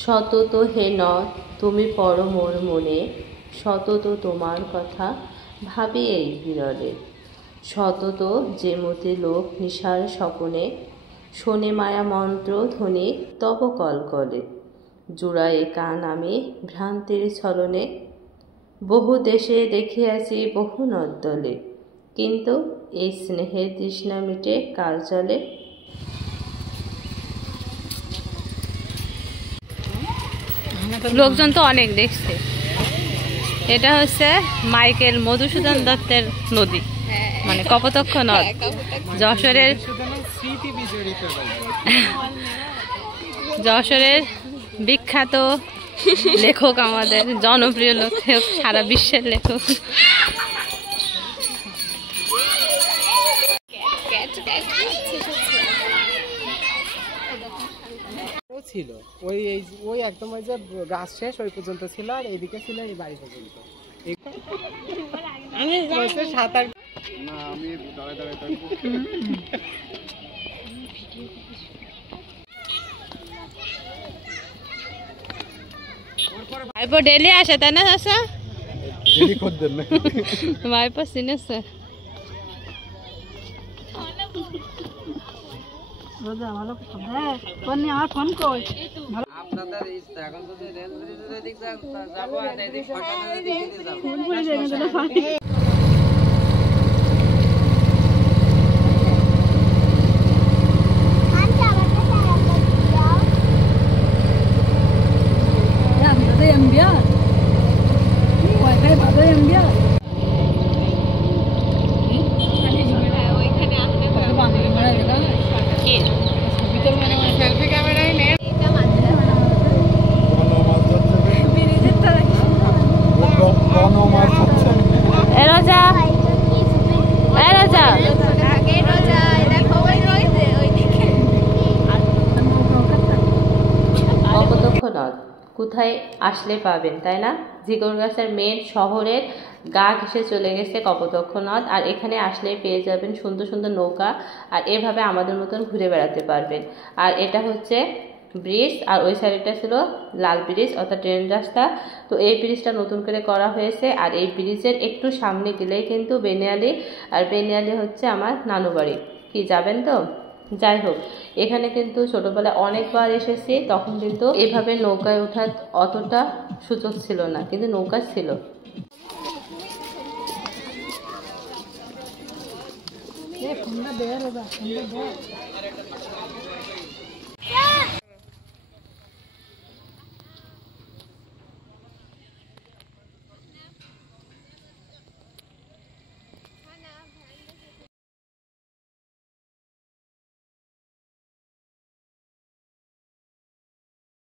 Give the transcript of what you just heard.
সতত হে নদ তুমি পড়ো মোর মনে, সতত তোমার কথা ভাবি এই বিরলে। সতত যে মতে লোক নিশার স্বপনে, শোনে মায়া মন্ত্র ধ্বনি তব কলকলে। জুড়ায়ে কান আমি ভ্রান্তির ছলনে, বহু দেশে দেখিয়াছি বহু নদ্দলে, কিন্তু এই স্নেহের তৃষ্ণা মিটে কার জলে। লোকজন তো অনেক দেখছে। এটা হচ্ছে মাইকেল মধুসূদন দত্তের নদী, মানে কপোতাক্ষ নদ। যশোরের বিখ্যাত লেখক, আমাদের জনপ্রিয় লেখক, সারা বিশ্বের লেখক। ছিল ওই একদম ওই যে গাছ শেষ ওই পর্যন্ত ছিল, আর এইদিকে ছিল এই বাড়ি পর্যন্ত। সাঁতার না, আমি দাঁড়ায় দাঁড়ায় থাকবো। ভাইপো ডেলি আসে তাই না? চাচা ডেলি খোঁজ দেন না ভাইপো চিনেছে। আপনাদের ইচ্ছা, এখন যদি রেল ব্রিজের দিক যাবো আর এদিক সরকারের দিকে যাবো। কোথায় আসলে পাবেন তাই না? ঝিকরগাছার মেন শহরের গা ঘেঁষে চলে গেছে কপোতাক্ষ নদ, আর এখানে আসলে পেয়ে যাবেন সুন্দর সুন্দর নৌকা, আর এভাবে আমাদের মতন ঘুরে বেড়াতে পারবেন। আর এটা হচ্ছে ব্রিজ, আর ওই সাইডটা ছিল লাল ব্রিজ অর্থাৎ ট্রেন রাস্তা। তো এই ব্রিজটা নতুন করে করা হয়েছে, আর এই ব্রিজের একটু সামনে গেলেই কিন্তু বেনিয়ালি, আর বেনিয়ালি হচ্ছে আমার নানু বাড়ি। কি যাবেন তো? যাই হোক, এখানে কিন্তু ছোটবেলায় অনেকবার এসেছি, তখন কিন্তু এভাবে নৌকায় ওঠার অতটা সুযোগ ছিল না, কিন্তু নৌকা ছিল।